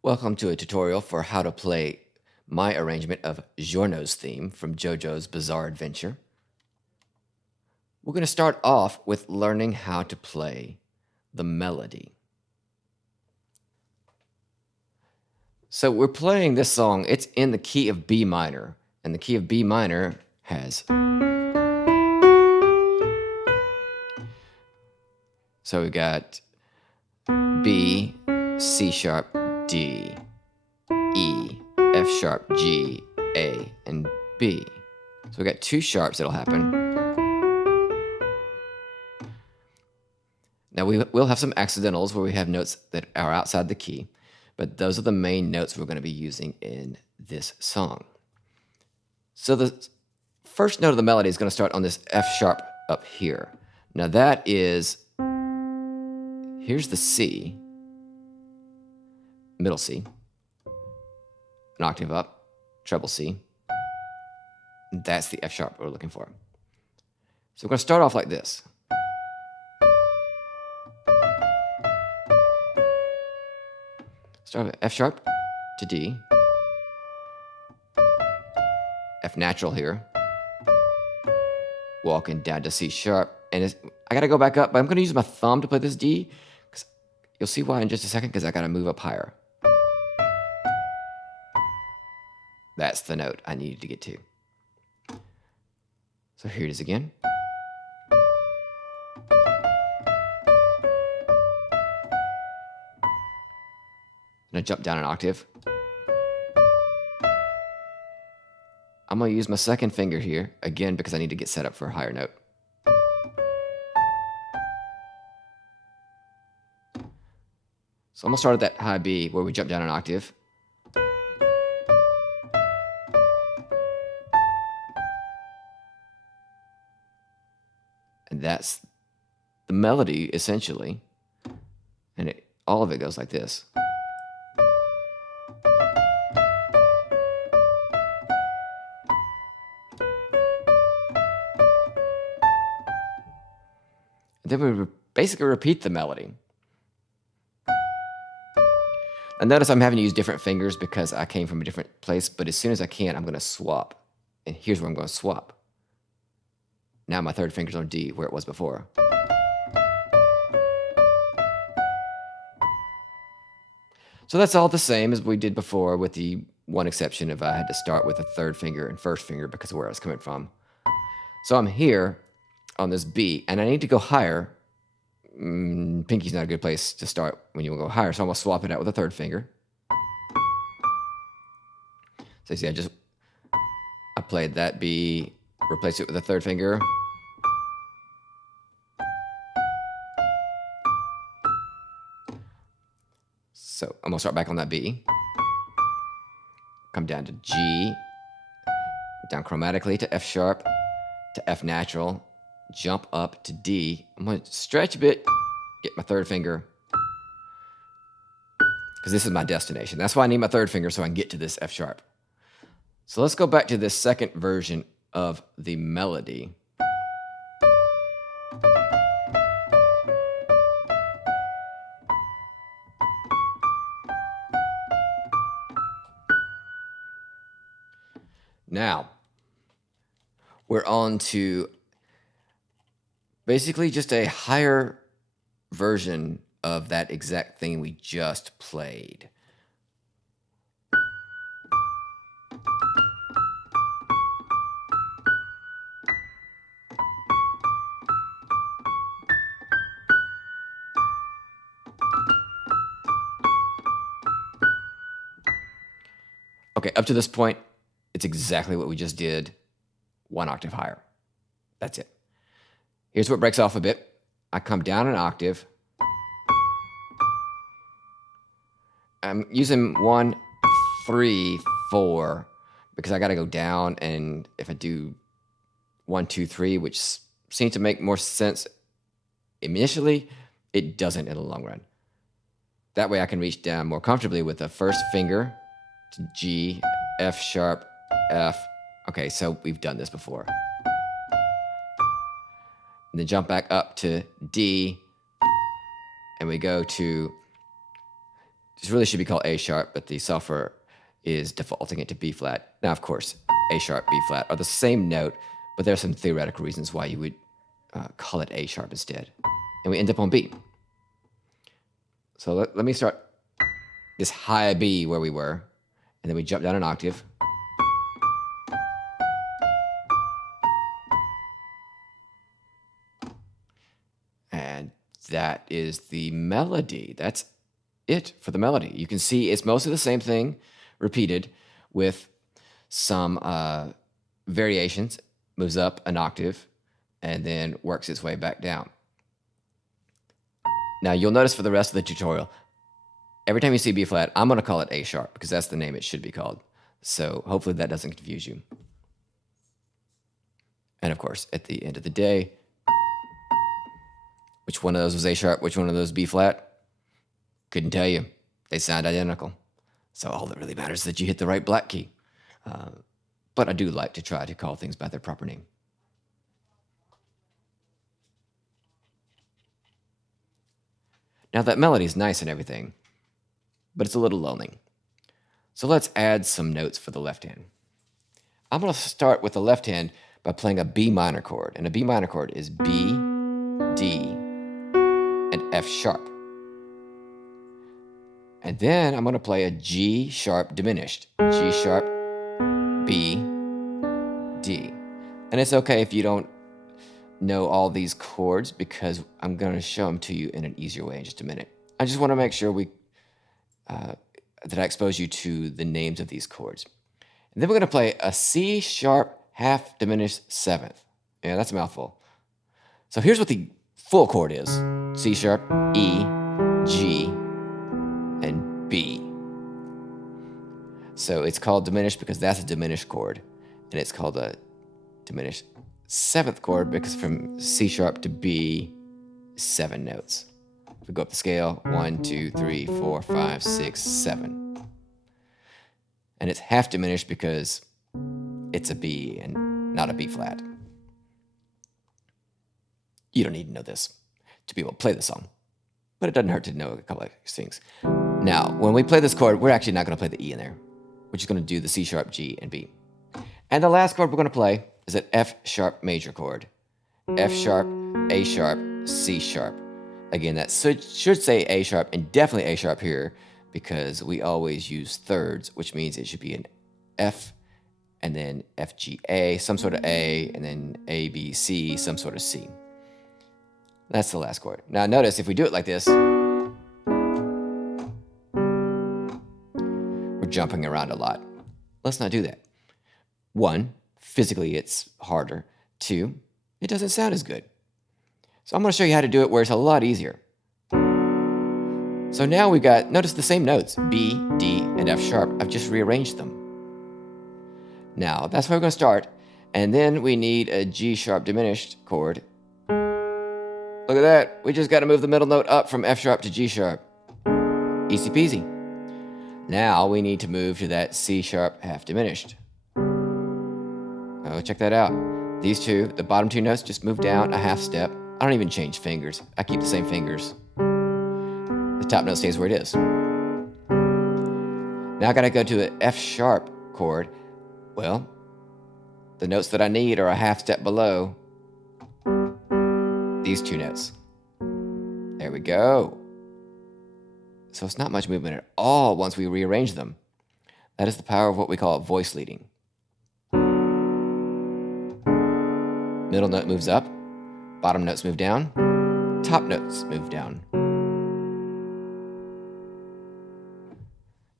Welcome to a tutorial for how to play my arrangement of Giorno's theme from JoJo's Bizarre Adventure. We're going to start off with learning how to play the melody. So we're playing this song, it's in the key of B minor, and the key of B minor has... So we got B, C sharp, D, E, F sharp, G, A, and B. So we got two sharps that'll happen. Now we'll have some accidentals where we have notes that are outside the key, but those are the main notes we're going to be using in this song. So the first note of the melody is going to start on this F sharp up here. Now that is, here's the C, middle C, an octave up, treble C. That's the F sharp we're looking for. So we're going to start off like this. Start with F sharp to D, F natural here, walking down to C sharp, and I gotta go back up, but I'm gonna use my thumb to play this D, because you'll see why in just a second, because I gotta move up higher. That's the note I needed to get to. So here it is again. And I jump down an octave. I'm going to use my second finger here, again, because I need to get set up for a higher note. So I'm going to start at that high B where we jump down an octave. And that's the melody, essentially. And all of it goes like this. Then we basically repeat the melody. And notice I'm having to use different fingers because I came from a different place, but as soon as I can, I'm going to swap. And here's where I'm going to swap. Now my third finger's on D, where it was before. So that's all the same as we did before, with the one exception of I had to start with a third finger and first finger because of where I was coming from. So I'm here on this B, and I need to go higher. Pinky's not a good place to start when you want to go higher, so I'm going to swap it out with a third finger. So you see, I played that B, replaced it with a third finger. So I'm going to start back on that B. Come down to G, down chromatically to F sharp, to F natural, jump up to D. I'm going to stretch a bit, get my third finger, because this is my destination. That's why I need my third finger, so I can get to this F sharp. So let's go back to this second version of the melody. Now, we're on to basically just a higher version of that exact thing we just played. Okay, up to this point, it's exactly what we just did, one octave higher. That's it. Here's what breaks off a bit. I come down an octave. I'm using 1, 3, 4 because I got to go down, and if I do 1, 2, 3, which seems to make more sense initially, it doesn't in the long run. That way I can reach down more comfortably with the first finger to G, F sharp, F. Okay, so we've done this before. And then jump back up to D, and we go to This really should be called A sharp, but the software is defaulting it to B flat. Now, of course, A sharp, B flat are the same note, but there are some theoretical reasons why you would call it A sharp instead. And we end up on B. So let me start this high B where we were, and then we jump down an octave. And that is the melody. That's it for the melody. You can see it's mostly the same thing repeated with some variations. Moves up an octave and then works its way back down. Now you'll notice for the rest of the tutorial, every time you see B flat, I'm going to call it A sharp because that's the name it should be called. So hopefully that doesn't confuse you. And of course, at the end of the day, which one of those was A sharp, which one of those B flat? Couldn't tell you. They sound identical. So all that really matters is that you hit the right black key. But I do like to try to call things by their proper name. Now that melody is nice and everything, but it's a little lonely. So let's add some notes for the left hand. I'm going to start with the left hand by playing a B minor chord. And a B minor chord is B, D, and F sharp. And then I'm going to play a G sharp diminished. G sharp, B, D. And it's okay if you don't know all these chords because I'm going to show them to you in an easier way in just a minute. I just want to make sure that I expose you to the names of these chords. And then we're going to play a C sharp half diminished seventh. Yeah, that's a mouthful. So here's what the full chord is. C sharp, E, G, and B. So it's called diminished because that's a diminished chord. And it's called a diminished seventh chord because from C sharp to B, 7 notes. If we go up the scale, 1, 2, 3, 4, 5, 6, 7. And it's half diminished because it's a B and not a B flat. You don't need to know this to be able to play the song, but it doesn't hurt to know a couple of things. Now, when we play this chord, we're actually not going to play the E in there. We're just going to do the C sharp, G, and B. And the last chord we're going to play is an F sharp major chord. F sharp, A sharp, C sharp. Again, that should say A sharp and definitely A sharp here because we always use thirds, which means it should be an F and then F, G, A, some sort of A, and then A, B, C, some sort of C. That's the last chord. Now notice if we do it like this, we're jumping around a lot. Let's not do that. 1, physically it's harder. 2, it doesn't sound as good. So I'm going to show you how to do it where it's a lot easier. So now we've got, notice the same notes, B, D, and F sharp. I've just rearranged them. Now, that's where we're going to start. And then we need a G sharp diminished chord. Look at that. We just got to move the middle note up from F sharp to G sharp. Easy peasy. Now we need to move to that C sharp half diminished. Oh, check that out. These two, the bottom 2 notes, just move down a half step. I don't even change fingers. I keep the same fingers. The top note stays where it is. Now I gotta go to an F sharp chord. Well, the notes that I need are a half step below these 2 notes. There we go. So it's not much movement at all once we rearrange them. That is the power of what we call voice leading. Middle note moves up, bottom notes move down, top notes move down.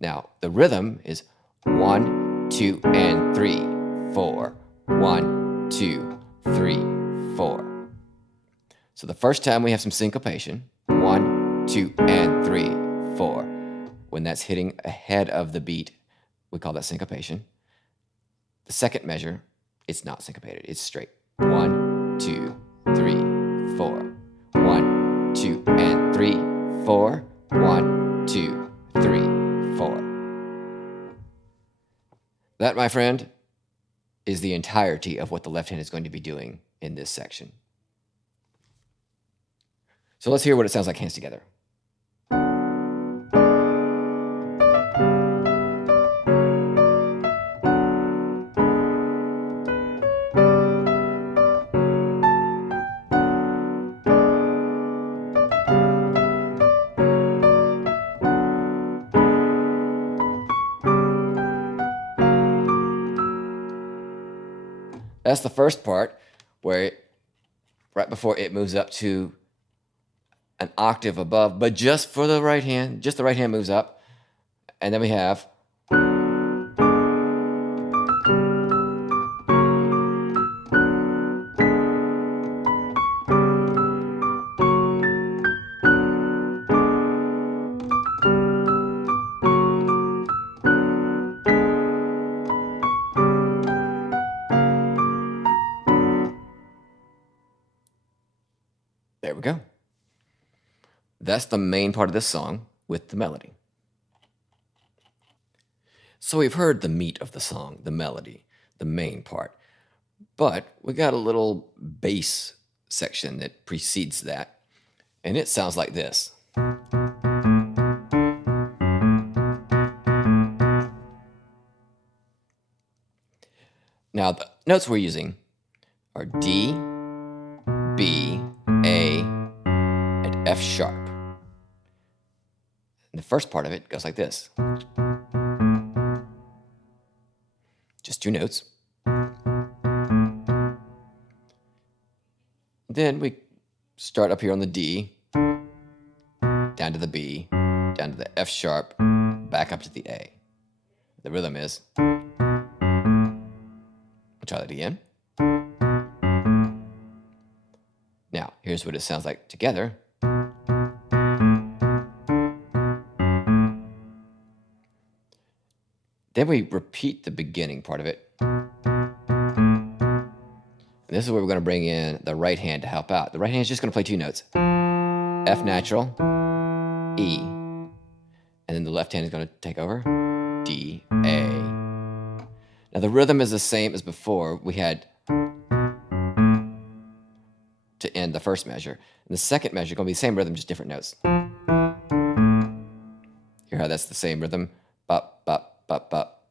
Now, the rhythm is 1, 2, and 3, 4. 1, 2, 3, 4. So the first time we have some syncopation. 1, 2, and 3, 4. When that's hitting ahead of the beat, we call that syncopation. The second measure, it's not syncopated, it's straight. 1, 2, 3, 4. 1, 2, and 3, 4. 1, 2, 3, 4. That, my friend, is the entirety of what the left hand is going to be doing in this section. So let's hear what it sounds like hands together. That's the first part where right before it moves up to an octave above, but just for the right hand, just the right hand moves up. And then we have there we go. That's the main part of this song with the melody. So we've heard the meat of the song, the melody, the main part. But we got a little bass section that precedes that. And it sounds like this. Now, the notes we're using are D, B, A, and F sharp. And the first part of it goes like this. Just two notes. Then we start up here on the D, down to the B, down to the F sharp, back up to the A. The rhythm is, we'll try that again. Now, here's what it sounds like together. Then we repeat the beginning part of it. And this is where we're going to bring in the right hand to help out. The right hand is just going to play two notes. F natural, E. And then the left hand is going to take over. D, A. Now the rhythm is the same as before. We had to end the first measure. And the second measure is going to be the same rhythm, just different notes. Hear how that's the same rhythm? Bop, bop, bop, bop.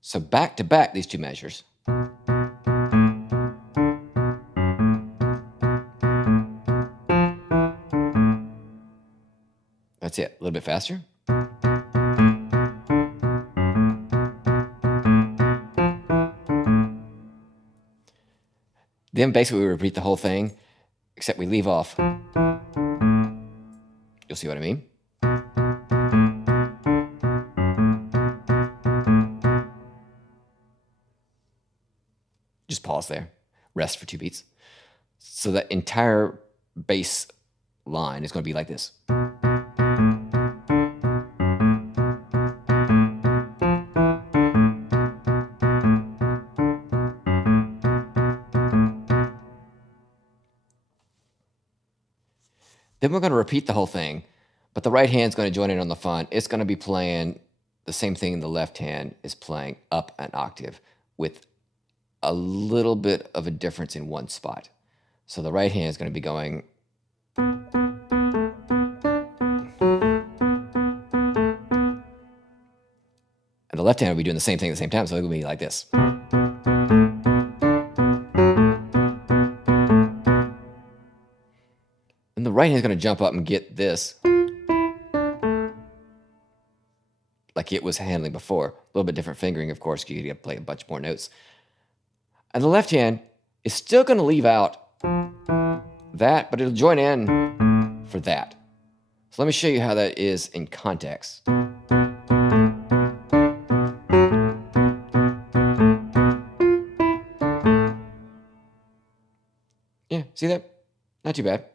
So back to back, these two measures. That's it, a little bit faster. Then basically we repeat the whole thing, except we leave off. You'll see what I mean. Just pause there, rest for 2 beats. So that entire bass line is going to be like this. Then we're going to repeat the whole thing, but the right hand's going to join in on the fun. It's going to be playing the same thing the left hand is playing up an octave with a little bit of a difference in one spot. So the right hand is going to be going. And the left hand will be doing the same thing at the same time, so it will be like this. And the right hand is going to jump up and get this like it was handling before. A little bit different fingering, of course, because you got to play a bunch more notes. And the left hand is still going to leave out that, but it'll join in for that. So let me show you how that is in context. Yeah, see that? Not too bad.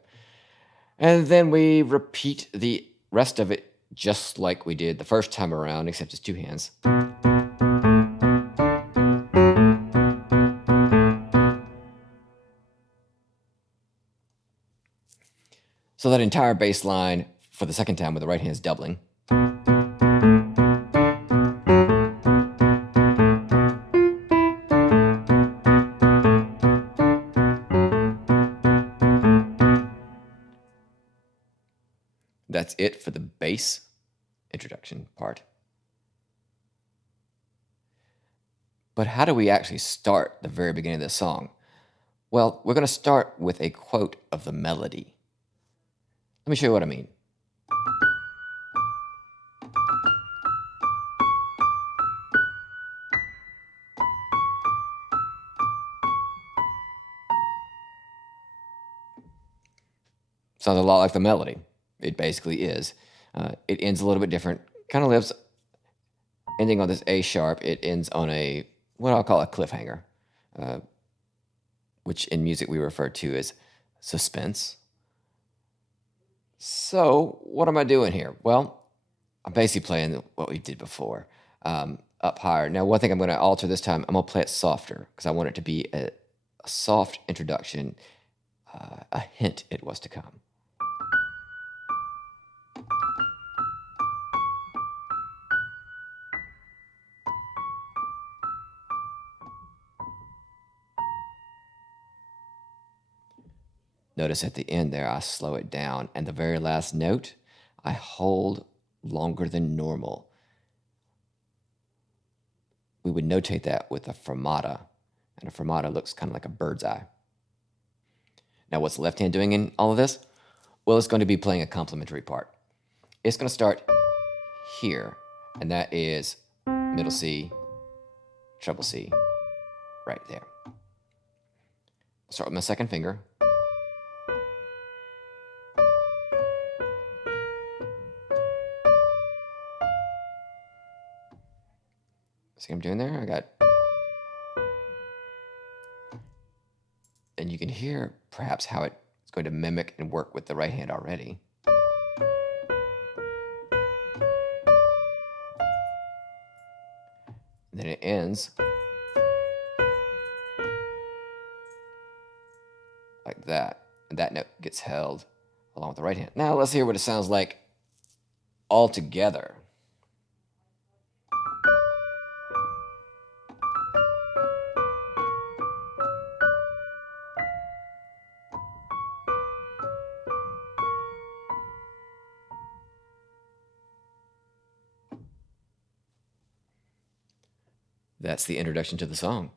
And then we repeat the rest of it just like we did the first time around, except it's two hands. So that entire bass line for the second time with the right hand is doubling. That's it for the bass introduction part. But how do we actually start the very beginning of this song? Well, we're going to start with a quote of the melody. Let me show you what I mean. Sounds a lot like the melody. It basically is. It ends a little bit different. Kind of lives ending on this A sharp. It ends on a what I'll call a cliffhanger, which in music we refer to as suspense. So what am I doing here? Well, I'm basically playing what we did before, up higher. Now, one thing I'm going to alter this time, I'm going to play it softer because I want it to be a soft introduction, a hint it was to come. Notice at the end there, I slow it down, and the very last note, I hold longer than normal. We would notate that with a fermata, and a fermata looks kind of like a bird's eye. Now, what's the left hand doing in all of this? Well, it's going to be playing a complementary part. It's going to start here, and that is middle C, treble C, right there. I'll start with my second finger. See what I'm doing there? I got, and you can hear perhaps how it's going to mimic and work with the right hand already. And then it ends like that, and that note gets held along with the right hand. Now let's hear what it sounds like all together. That's the introduction to the song.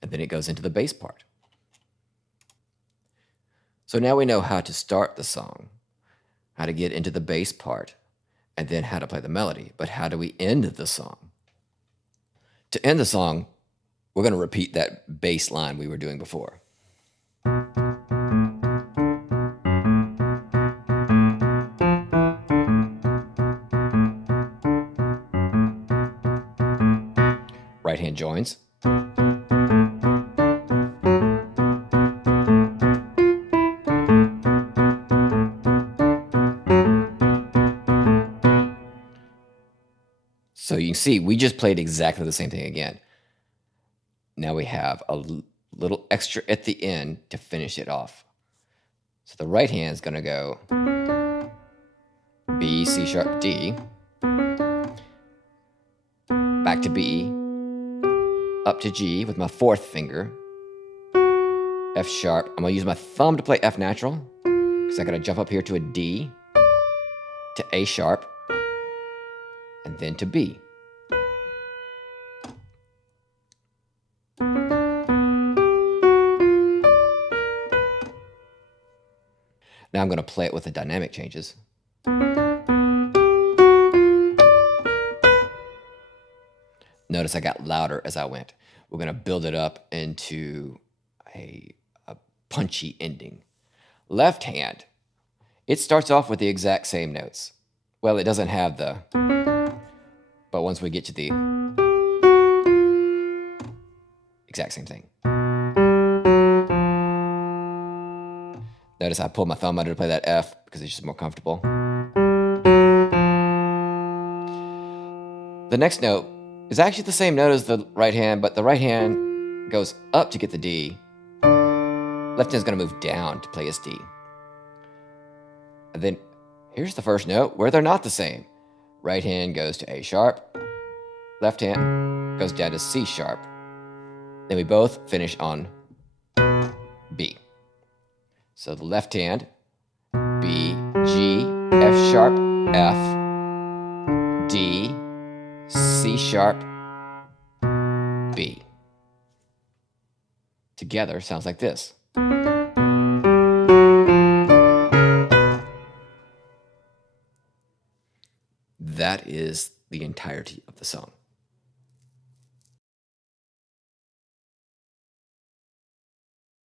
And then it goes into the bass part. So now we know how to start the song, how to get into the bass part, and then how to play the melody. But how do we end the song? To end the song, we're going to repeat that bass line we were doing before. Right hand joins. So you can see we just played exactly the same thing again. Now we have a little extra at the end to finish it off. So the right hand is going to go B, C sharp, D, back to B, up to G with my fourth finger, F sharp. I'm going to use my thumb to play F natural because I got to jump up here to a D, to A sharp, and then to B. Now I'm going to play it with the dynamic changes. Notice I got louder as I went. We're going to build it up into a punchy ending. Left hand, it starts off with the exact same notes. Well, it doesn't have the, but once we get to the exact same thing. Notice I pulled my thumb under to play that F because it's just more comfortable. The next note is actually the same note as the right hand, but the right hand goes up to get the D. Left hand's going to move down to play his D. And then here's the first note where they're not the same. Right hand goes to A sharp. Left hand goes down to C sharp. Then we both finish on B. So the left hand, B, G, F sharp, F, D, C sharp, B. Together sounds like this. That is the entirety of the song.